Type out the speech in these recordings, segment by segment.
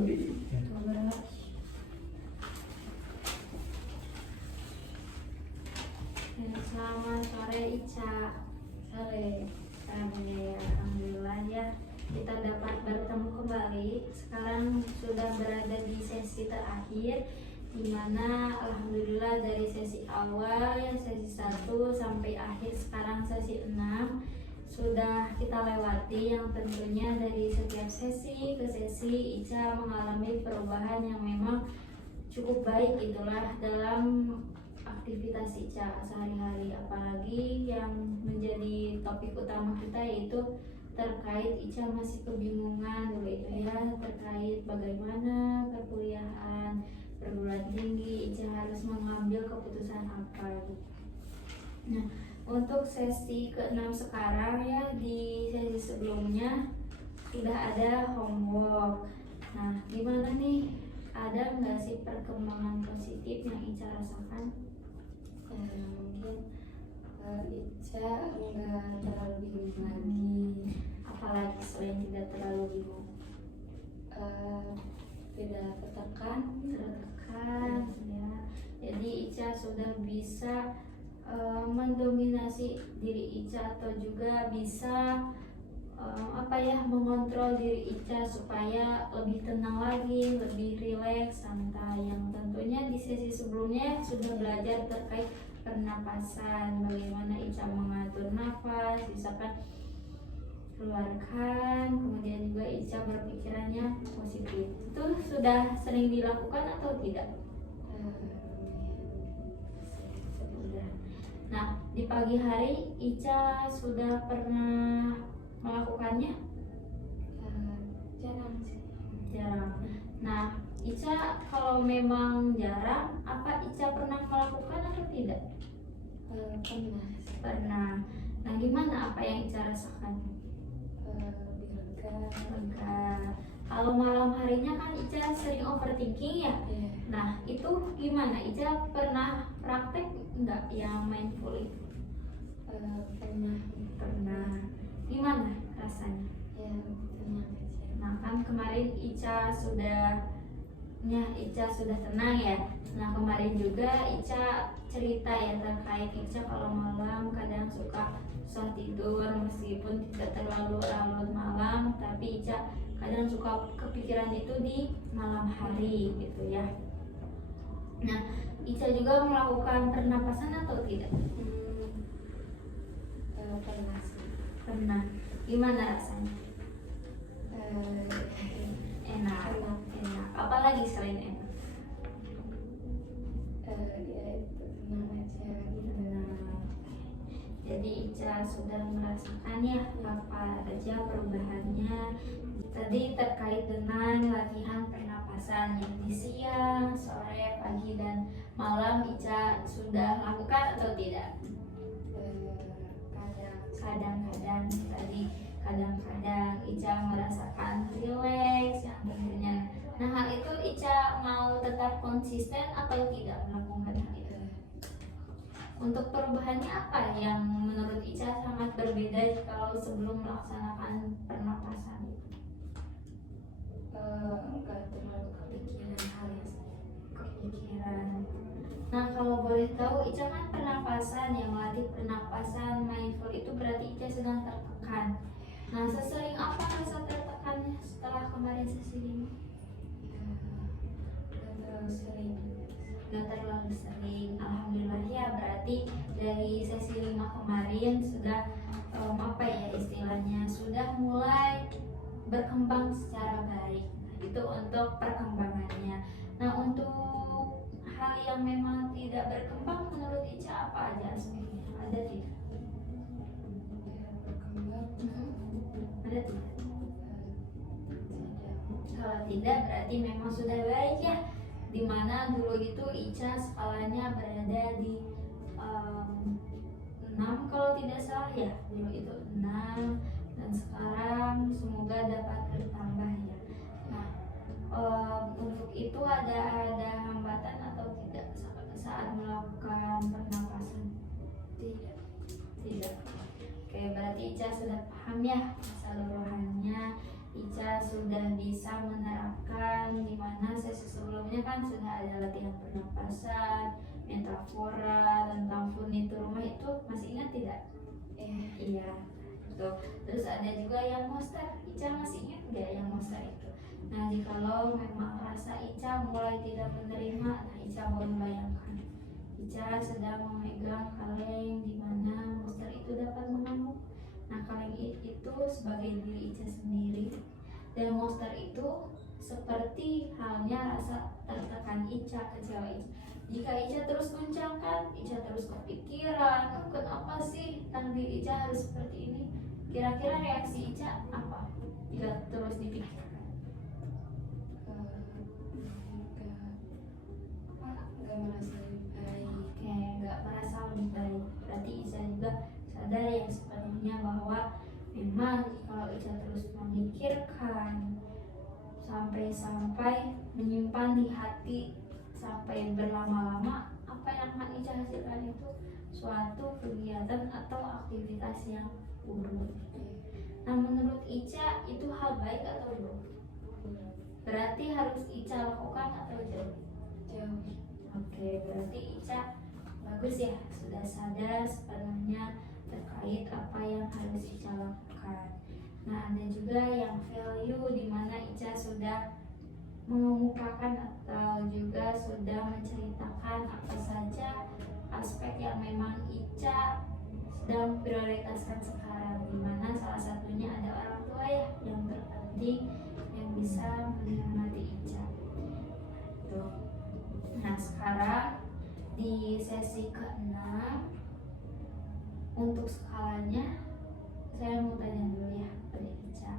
Selamat sore Ica. Sore. Ya, alhamdulillah ya kita dapat bertemu kembali. Sekarang sudah berada di sesi terakhir, dimana alhamdulillah dari sesi awal ya sesi 1 sampai akhir sekarang sesi 6 sudah kita lewati, yang tentunya dari setiap sesi ke sesi Ica mengalami perubahan yang memang cukup baik itulah dalam aktivitas Ica sehari-hari, apalagi yang menjadi topik utama kita yaitu terkait Ica masih kebingungan dulu itu ya terkait bagaimana perkuliahan perguruan tinggi, Ica harus mengambil keputusan apa. Nah, untuk sesi ke-6 sekarang ya, di sesi sebelumnya sudah ada homework. Nah, gimana nih? Ada nggak sih perkembangan positif yang Ica rasakan? Mungkin Ica nggak terlalu bingung lagi. Apalagi selain tidak terlalu bingung? Tidak tertekan ya. Jadi Ica sudah bisa mendominasi diri Ica atau juga bisa mengontrol diri Ica supaya lebih tenang lagi, lebih rileks, santai. Yang tentunya di sesi sebelumnya sudah belajar terkait pernapasan, bagaimana Ica mengatur nafas, misalkan keluarkan, kemudian juga Ica berpikirannya positif. Itu sudah sering dilakukan atau tidak? Nah, di pagi hari Ica sudah pernah melakukannya? Jarang sih. Jarang. Nah, Ica kalau memang jarang, apa Ica pernah melakukan atau tidak? Pernah. Nah, gimana apa yang Ica rasakan? Lega. Kalau malam harinya kan Ica sering overthinking ya? Yeah. Nah, itu gimana? Ica pernah praktek nggak yang mindful itu? Pernah. Gimana rasanya? Ya, tenang aja. Nah, kan kemarin Ica sudah tenang ya. Nah, kemarin juga Ica cerita ya terkait Ica kalau malam kadang suka susah tidur meskipun tidak terlalu larut malam, tapi Ica kadang suka kepikiran itu di malam hari gitu ya. Nah, Ica juga melakukan pernapasan atau tidak? Pernah sih. Pernah. Gimana rasanya? Enak. Apalagi selain enak? Ya itu tenang aja gitu. Jadi Ica sudah merasakan ya apa aja perubahannya. Tadi terkait dengan latihan pernapasan yang di siang, sore, pagi, dan malam Ica sudah lakukan atau tidak? Kadang-kadang Ica merasakan rileks yang tentunya. Nah, hal itu Ica mau tetap konsisten atau tidak melakukan hal itu? Untuk perubahannya apa yang menurut Ica sangat berbeda kalau sebelum melaksanakan pernapasan itu? Enggak terlalu kepikiran hal yang Kepikiran. Nah, kalau boleh tahu, Ica kan pernapasan yang melatih pernapasan mindful itu berarti Ica sedang tertekan. Nah, sesering apa rasa tertekannya setelah kemarin sesi ini? Gak terlalu sering. Alhamdulillah ya, berarti dari sesi 5 kemarin sudah istilahnya sudah mulai berkembang secara baik. Itu untuk perkembangannya. Nah, untuk hal yang memang tidak berkembang menurut Ica apa aja aspeknya? Ada tidak? Ada tidak? Kalau tidak berarti memang sudah baik ya. Dimana dulu itu Ica skalanya berada di 6 kalau tidak salah ya, dulu itu 6, dan sekarang semoga dapat bertambah ya. Nah, untuk itu ada hambatan atau tidak saat melakukan pernapasan? Tidak. Oke, berarti Ica sudah paham ya keseluruhannya. Ica sudah bisa menerapkan kan, dimana sesi sebelumnya kan sudah ada latihan pernapasan, metafora, tentang furnitur rumah itu masih ingat tidak? Iya, tuh. Terus ada juga yang monster. Ica masih ingat nggak yang monster itu? Nah, jikalau memang rasa Ica mulai tidak menerima, nah Ica boleh bayangkan Ica sedang memegang kaleng di mana monster itu dapat mengamuk. Nah, kaleng itu sebagai diri Ica sendiri, dan monster itu seperti halnya rasa tertekan Ica, kecewa Ica. Jika Ica terus guncangkan, Ica terus kepikiran, kenapa sih tentang diri Ica harus seperti ini? Kira-kira reaksi Ica apa jika terus dipikirkan? Nggak merasa lebih baik. Oke, nggak merasa lebih baik. Berarti Ica juga sadar ya sepenuhnya bahwa memang kalau Ica terus memikirkan sampai menyimpan di hati sampai berlama-lama, apa yang akan Ica hasilkan itu suatu kegiatan atau aktivitas yang buruk. Nah, menurut Ica itu hal baik atau buruk? Berarti harus Ica lakukan atau jauh? Jauh. Oke, berarti Ica bagus ya, sudah sadar sepenuhnya terkait apa yang harus Ica lakukan. Nah, ada juga yang value di mana Ica sudah mengemukakan atau juga sudah menceritakan apa saja aspek yang memang Ica sedang prioritaskan sekarang, di mana salah satunya ada orang tua ya yang terpenting yang bisa menikmati Ica. Tuh. Nah, sekarang di sesi ke-6 untuk skalanya saya mau tanya dulu ya pada Ica,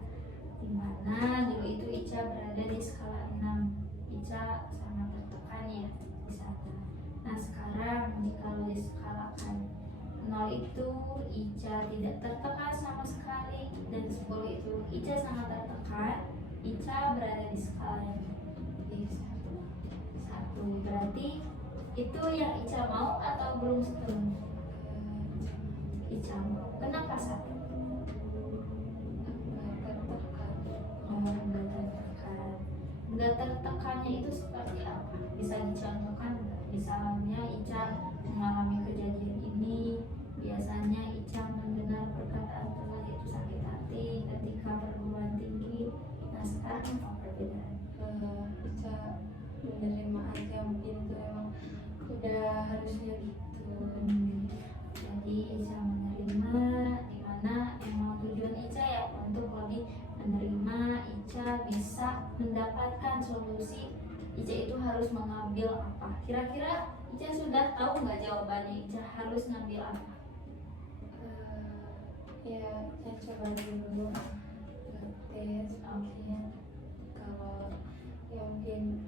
dimana dulu itu Ica berada di skala 6. Ica sangat tertekan ya di sana. Nah, sekarang jika diskalakan 0 itu Ica tidak tertekan sama sekali, dan 10 itu Ica sangat tertekan, Ica berada di skala yang satu. Berarti itu yang Ica mau atau belum sepenuhnya? Ica mau. Kenapa satu? Nggak tertekan. Nggak tertekannya itu seperti apa? Bisa dicontohkan nggak? Misalnya Ica mengalami kejadian ini, biasanya Ica mendengar perkataan teman itu sakit hati ketika perguruan tinggi. Nah, sekarang apa perbedaan? Ica menerima aja, mungkin itu emang udah harusnya gitu. Jadi Ica menerima, dimana emang tujuan Ica ya untuk lebih menerima. Ica bisa mendapatkan solusi. Ica itu harus mengambil apa? Kira-kira Ica sudah tahu nggak jawabannya? Ica harus ngambil apa? Ya, saya coba dulu tes. Oke. Kalau ya mungkin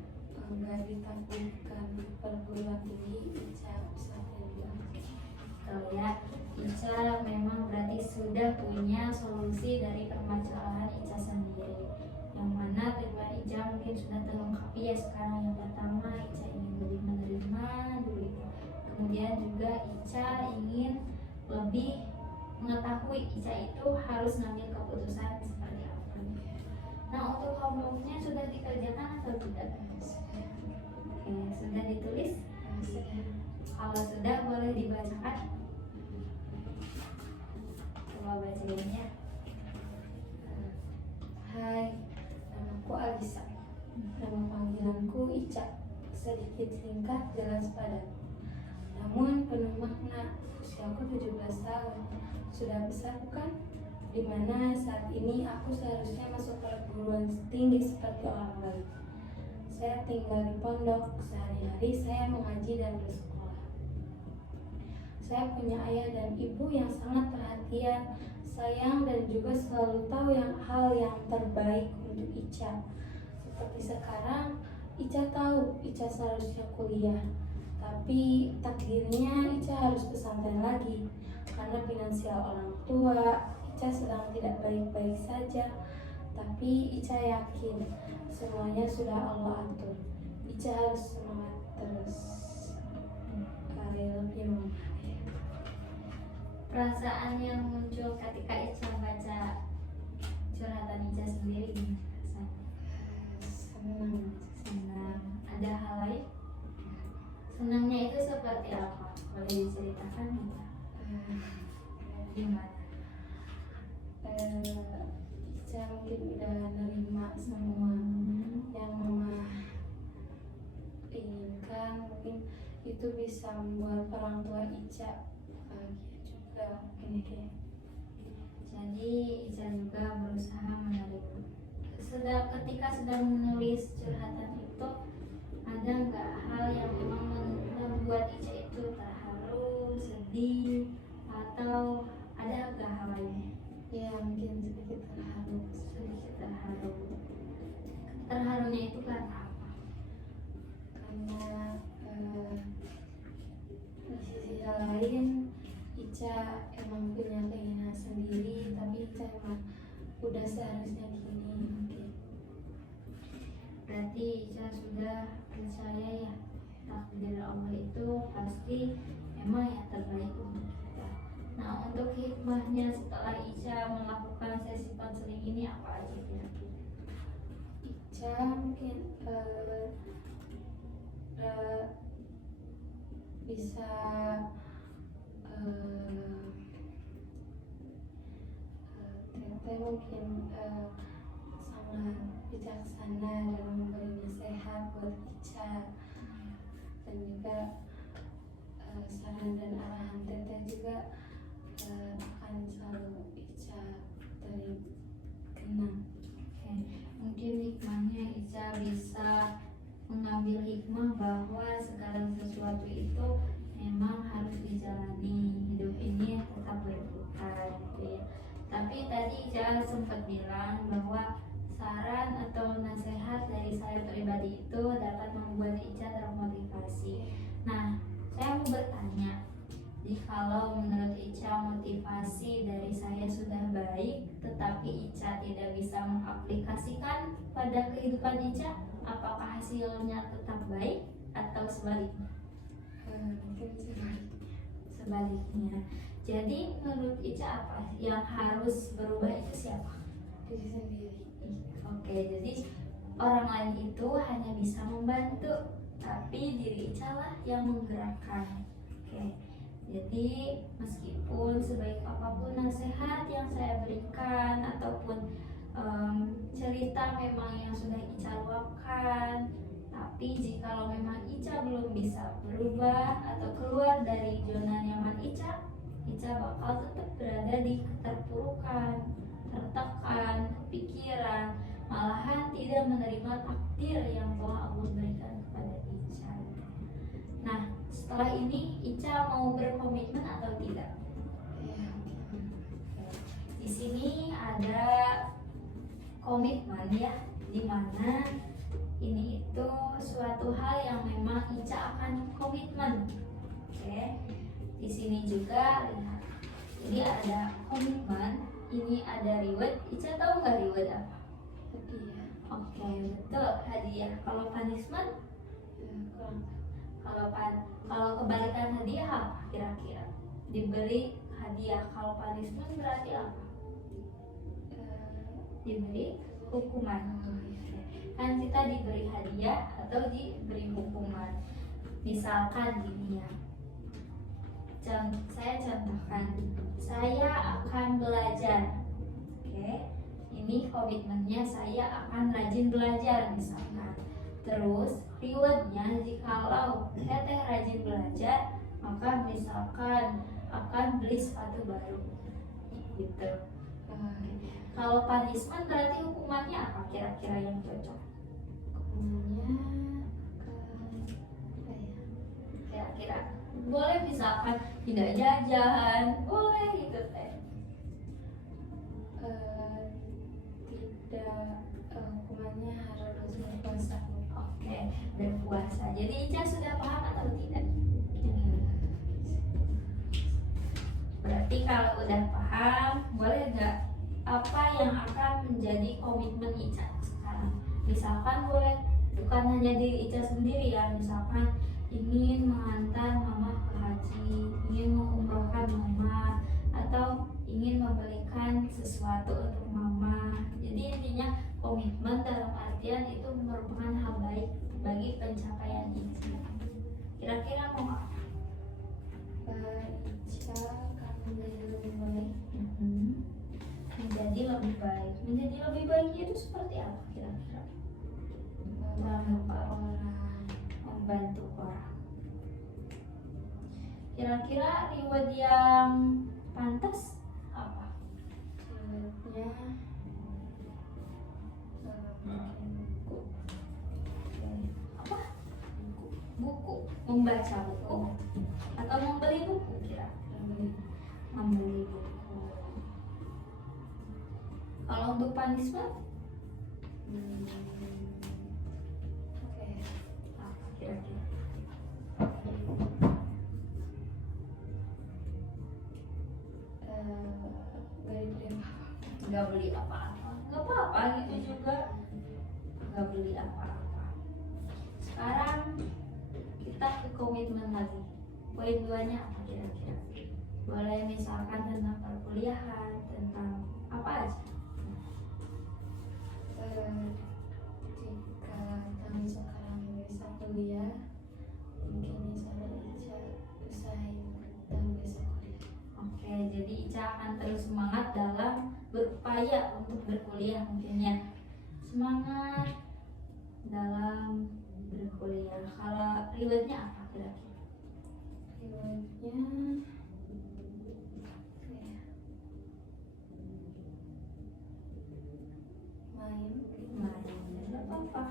nggak ditakdirkan perguruan tinggi, Ica bisa jadi aja. Kalau ya, Ica memang berarti sudah punya solusi dari permasalahan Ica sendiri, yang mana tujuan Ica mungkin sudah terlengkapi ya sekarang. Yang pertama, Ica ingin lebih menerima dulu, kemudian juga Ica ingin lebih mengetahui Ica itu harus ngambil keputusan seperti apa. Nah, untuk homeworknya sudah dikerjakan atau tidak? Oke, sudah ditulis? Kalau sudah, boleh dibacakan. Coba bacain ya. Hai, namaku Alisa. Nama panggilanku Ica. Sedikit singkat, jelas padat, namun penuh makna. Usiaku 17 tahun. Sudah besar bukan? Dimana saat ini aku seharusnya masuk perguruan tinggi seperti orang lain. Saya tinggal di pondok. Sehari-hari saya mengaji dan bersekolah. Saya punya ayah dan ibu yang sangat perhatian, sayang, dan juga selalu tahu hal yang terbaik untuk Ica. Seperti sekarang, Ica tahu Ica seharusnya kuliah, tapi takdirnya Ica harus pesantren lagi karena finansial orang tua. Ica sedang tidak baik-baik saja, tapi Ica yakin semuanya sudah Allah atur. Ica harus semangat terus. I love you. Perasaan yang muncul ketika Ica baca curhatan Ica sendiri gimana rasanya? Senang. boleh diceritakan nggak? Gimana? Ica mungkin udah nerima semua yang mama inginkan, mungkin itu bisa membuat orang tua Ica bahagia juga mungkin. Jadi Ica juga berusaha menerima. Ketika sedang menulis curhatan itu, ada nggak hal yang memang membuat Ica itu terharu, sedih, atau ada nggak hal lainnya? Ya mungkin sedikit terharu. Sedikit terharu. Terharunya itu karena apa? Karena di sisi lain Ica emang punya keinginan sendiri, tapi Ica emang udah seharusnya gini mungkin. Berarti Ica sudah percaya ya, takdir Allah itu pasti memang yang terbaik untuk kita. Nah, untuk hikmahnya setelah Ica melakukan sesi konseling ini apa aja kira-kira? Ica mungkin bisa Teteh mungkin sangat bijaksana dalam memberi nasihat buat Ica, dan juga saran dan arahan Teteh juga akan selalu Ica kenang. Oke, mungkin hikmahnya Ica bisa mengambil hikmah bahwa segala sesuatu itu memang harus dijalani, hidup ini tetap berputar gitu ya. Tapi tadi Ica sempat bilang bahwa saran atau nasihat dari saya pribadi itu dapat membuat Ica termotivasi. Nah, saya mau bertanya, jikalau menurut Ica motivasi dari saya sudah baik, tetapi Ica tidak bisa mengaplikasikan pada kehidupan Ica, apakah hasilnya tetap baik atau sebaliknya? Mungkin Sebaliknya. Jadi menurut Ica apa yang harus berubah itu siapa? diri sendiri. Oke, jadi orang lain itu hanya bisa membantu, tapi diri Ica lah yang menggerakkan. Oke, jadi meskipun sebaik apapun nasihat yang saya berikan ataupun cerita memang yang sudah Ica luapkan, tapi jikalau memang Ica belum bisa berubah atau keluar dari zona nyaman Ica bakal tetap berada di keterpurukan, tertekan, kepikiran, malahan tidak menerima takdir yang telah Allah berikan kepada Ica. Nah, setelah ini Ica mau berkomitmen atau tidak? Ya. Di sini ada komitmen ya, dimana ini itu suatu hal yang memang Ica akan komitmen. Oke, di sini juga lihat. Jadi ada komitmen, ini ada reward. Ica tahu nggak reward apa? Hadiah. Oke, betul, hadiah. Kalau punishment, kalau kebalikan hadiah apa kira-kira? Diberi hadiah. Kalau punishment berarti apa? Diberi hukuman. Kan kita diberi hadiah atau diberi hukuman. Misalkan gini ya, saya contohkan, saya akan belajar. Oke, ini komitmennya, saya akan rajin belajar misalkan. Terus rewardnya, jikalau teteh rajin belajar, maka misalkan akan beli sepatu baru gitu. Kalau punishment berarti hukumannya apa kira-kira yang cocok? Hukumannya Kira-kira boleh misalkan tidak jajan, boleh gitu teh. Tidak, hukumannya harus berpuasa. Oke, berpuasa. Jadi Ica sudah paham atau tidak? Berarti kalau udah paham, boleh nggak apa yang akan menjadi komitmen Ica sekarang? Misalkan boleh bukan hanya diri Ica sendiri ya, misalkan ingin mengantar mama ke haji, ingin mengumrohkan mama, atau ingin membelikan sesuatu untuk mama. Jadi intinya komitmen dalam artian itu merupakan hal baik bagi pencapaian Ica. Kira-kira mau apa? Ica akan menjadi lebih baik. Menjadi lebih baik. Menjadi lebih baiknya itu seperti apa kira-kira? Membantu orang. Kira-kira reward yang pantas apa? Rewardnya buku. Apa? Buku. Membaca buku atau membeli buku kira-kira? Membeli buku. Kalau untuk punishment, Oke. apa kira-kira? Nggak beli apa-apa, nggak apa-apa gitu juga, nggak beli apa-apa. Sekarang kita ke komitmen lagi. Poin 2-nya apa kira-kira? Boleh misalkan tentang perkuliahan, tentang apa aja. Jika kami sekarang bisa kuliah, mungkin sama Ica usahain dan bisa kuliah. Oke, jadi Ica akan terus semangat dalam berupaya untuk berkuliah mungkin ya. Semangat dalam berkuliah. Kalau rewardnya apa kira-kira? Rewardnya Main, ada apa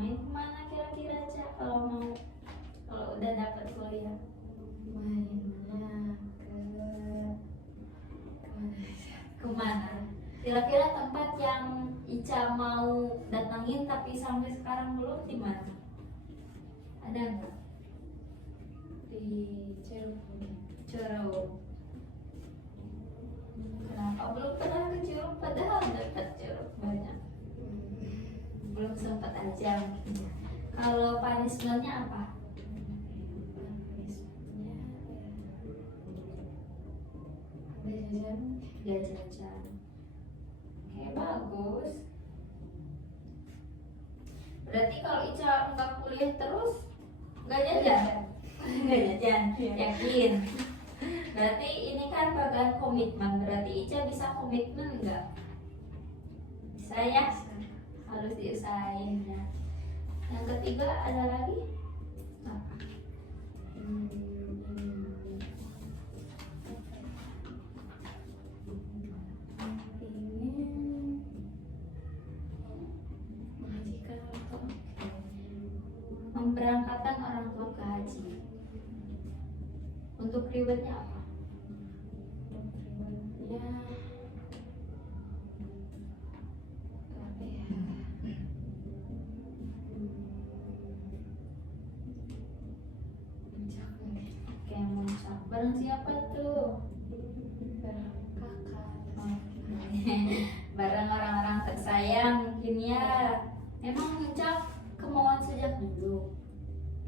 main kemana kira-kira Cak kalau mau, kalau udah dapat kuliah? mainnya Kemana? Kira-kira tempat yang Ica mau datangin tapi sampai sekarang belum di mana? Ada nggak? di Ceruk. Curug. Kenapa belum pernah ke Curug padahal dekat Curug banyak? Belum sempat aja mungkin ya. Kalau punishment-nya apa? Ya jajan. Oke, bagus. Berarti kalau Ica nggak kuliah terus nggak jajan? Nggak jajan, yakin? Berarti ini kan bagian komitmen. Berarti Ica bisa komitmen nggak? Bisa ya? Harus diusahain ya. Yang ketiga ada lagi apa? Ingin mengajikan orang. Memberangkatkan orang tua ke haji. Untuk rewardnya apa? Ya, apa ya? Puncak mungkin. Oke, muncak. Bareng siapa tuh? Bareng kakak. Bareng orang-orang tersayang mungkin ya. Memang muncak kemauan sejak dulu.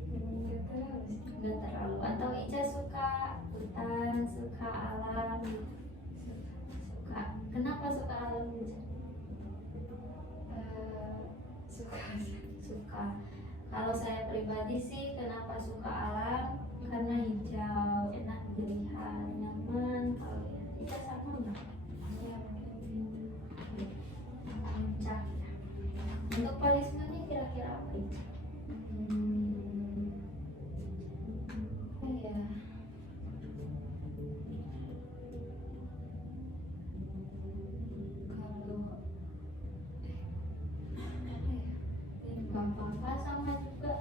Nggak tahu sih. Enggak terlalu. Atau Ica suka hutan, suka alam. Suka. Kenapa suka alam Ica? Suka. Suka. Kalau saya pribadi sih kenapa suka alam? Karena hijau, enak dilihat, nyaman. Kalau Ica sama enggak? Ya, mungkin. Muncak ya. Untuk punishment-nya kira-kira apa Ica? Apa ya? Kalau apa ya? Gak apa-apa sama juga.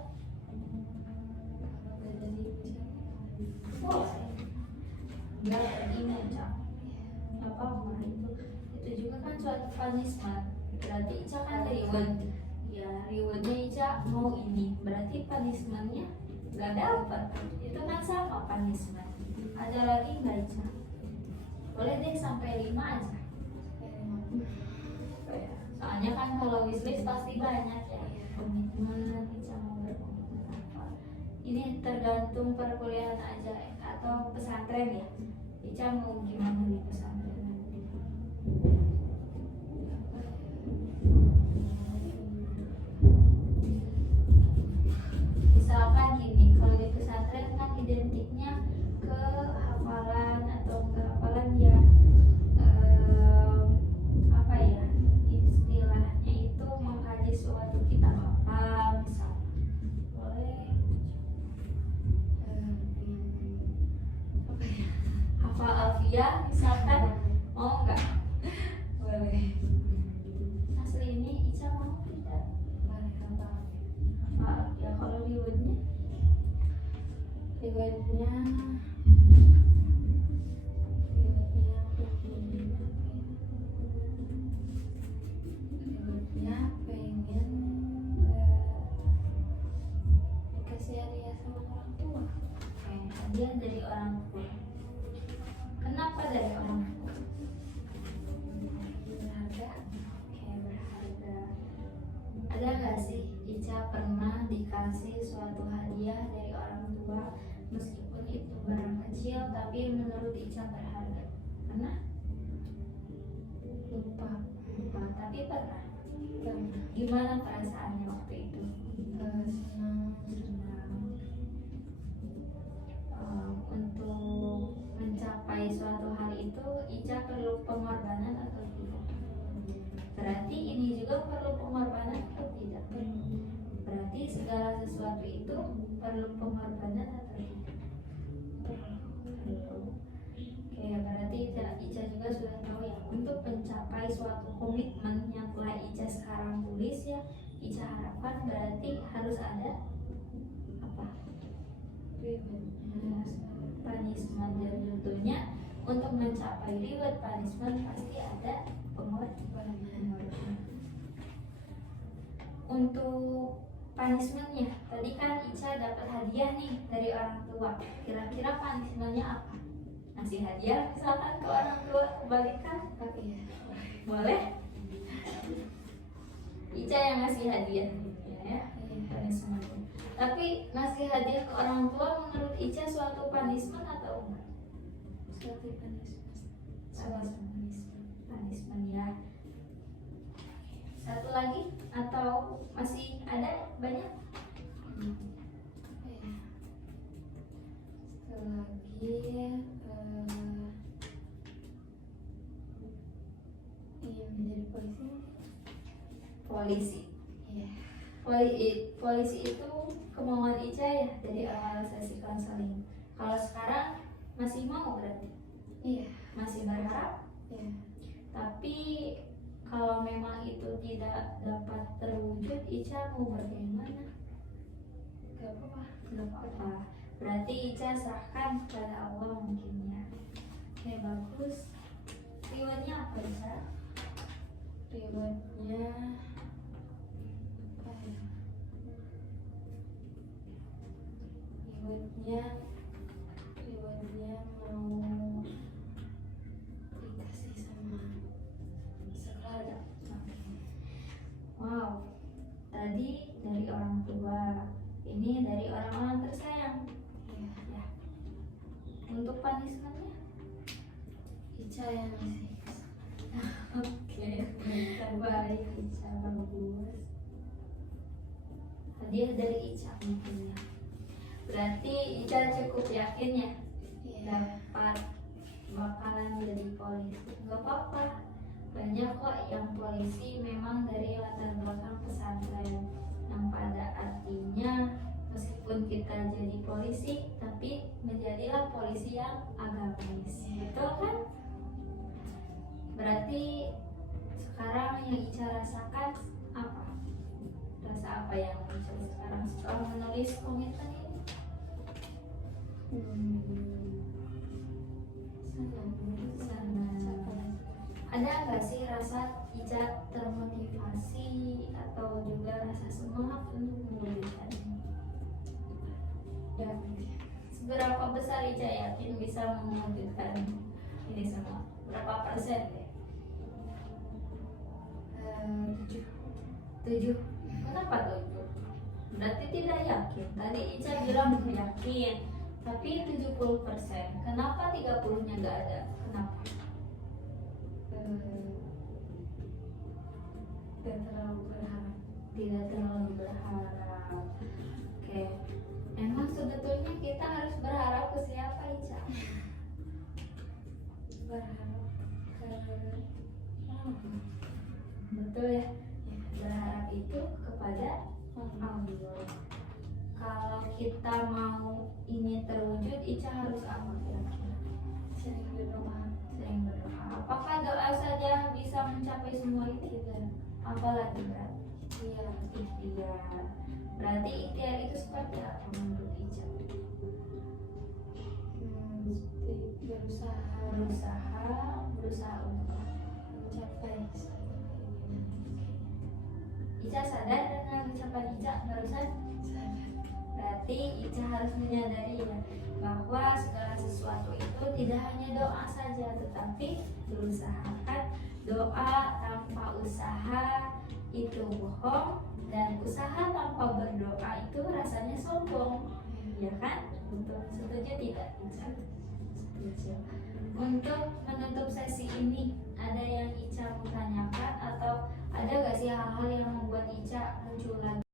Kalau nggak jadi puncak. Boleh. Enggak pergi muncak. Gak apa-apa itu juga kan suatu punishment. Berarti Ica kan reward. Ya rewardnya Ica mau ini. Berarti punishment-nya gak dapat. Itu kan sama punishment. Ada lagi nggak Ica? Boleh deh sampai 5 aja. Soalnya kan kalau wishlist pasti banyak ya. Komitmen Ica mau berkomitmen apa? Ini tergantung perkuliahan aja atau pesantren ya. Ica mau gimana di pesantren nanti? Misalkan gini, kalau di pesantren kan identiknya ke rewardnya pengen dikasih hadiah sama orang tua. Oke, hadiah dari orang tua. Kenapa dari orang tua? Berharga. Oke, berharga. Ada nggak sih Ica pernah dikasih suatu hadiah dari orang tua meskipun itu barang kecil tapi menurut Ica berharga? Pernah? Lupa. Tapi pernah. Pernah. Gimana perasaannya waktu itu? Senang. Untuk mencapai suatu hal itu Ica perlu pengorbanan atau tidak? Berarti ini juga perlu pengorbanan atau tidak? Berarti segala sesuatu itu perlu pengorbanan atau tidak? Perlu. Oke, berarti Ica juga sudah tahu ya, untuk mencapai suatu komitmen yang telah Ica sekarang tulis ya, Ica harapkan berarti harus ada apa? Punishment. Dan tentunya untuk mencapai reward punishment pasti ada pengorbanan. Untuk punishmentnya, tadi kan Ica dapat hadiah nih dari orang tua. Kira-kira punishmentnya apa? Ngasih hadiah misalkan ke orang tua, kebalikan? Iya. Boleh? Ica yang ngasih hadiah ya, punishmentnya. Tapi ngasih hadiah ke orang tua menurut Ica suatu punishment atau enggak? Suatu punishment. Punishment ya. Satu lagi atau masih ada banyak? Iya. Satu lagi ingin menjadi polisi. Polisi. Iya. Polisi itu kemauan Ica ya dari awal sesi konseling. Kalau sekarang masih mau berarti? Iya. Masih berharap? Iya. Tapi kalau memang itu tidak dapat terwujud, Ica mau bagaimana? Gak apa-apa. Gak apa-apa. Berarti Ica serahkan kepada Allah mungkin ya. Oke, bagus. Rewardnya apa Ica? Rewardnya apa ya? Rewardnya mau dikasih sama sekolah. Wow, tadi dari orang tua, ini dari orang-orang tersayang. Iya. Ya. Untuk punishmentnya? Ica yang ngasih. Oke, terbaik Ica, bagus. Hadiah dari Ica mungkin ya. Berarti Ica cukup yakin ya Iya. dapat bakalan jadi polisi. Gak apa-apa, banyak kok yang polisi memang dari latar belakang pesantren, yang pada artinya meskipun kita jadi polisi tapi menjadilah polisi yang agamis, betul kan? Berarti sekarang yang Ica rasakan apa? Rasa apa yang Ica sekarang setelah menulis komitmen ini? Senang. Ada nggak sih rasa Ica termotivasi atau juga rasa semangat untuk menuliskannya? Ya. Seberapa besar Ica yakin bisa mewujudkan ini semua? Berapa persen deh? 7. Kenapa 7? Berarti tidak yakin. Tadi Ica bilang yakin, tapi 70%. Kenapa 30-nya nggak ada? Kenapa? Tidak terlalu berharap. Tidak terlalu berharap. Oke. Emang sebetulnya kita harus berharap ke siapa, Ica? Berharap ke Betul ya? Berharap itu kepada Allah. Kalau kita mau ini terwujud, Ica harus apa kira-kira? sering berdoa. Sering berdoa. Apakah doa saja bisa mencapai semua itu? Tidak. Apalagi berarti? Iya. Ikhtiar. Berarti ikhtiar itu seperti apa menurut Ica? berusaha untuk mencapai Ica sadar dengan ucapan Ica barusan? sadar. Berarti Ica harus menyadari ya bahwa segala sesuatu itu tidak hanya doa saja, tetapi berusahakan. Doa tanpa usaha itu bohong, dan usaha tanpa berdoa itu rasanya sombong, ya kan? Untuk setuju tidak, Ica? Setuju. Untuk menutup sesi ini, ada yang Ica mau tanyakan atau ada gak sih hal-hal yang membuat Ica muncul lagi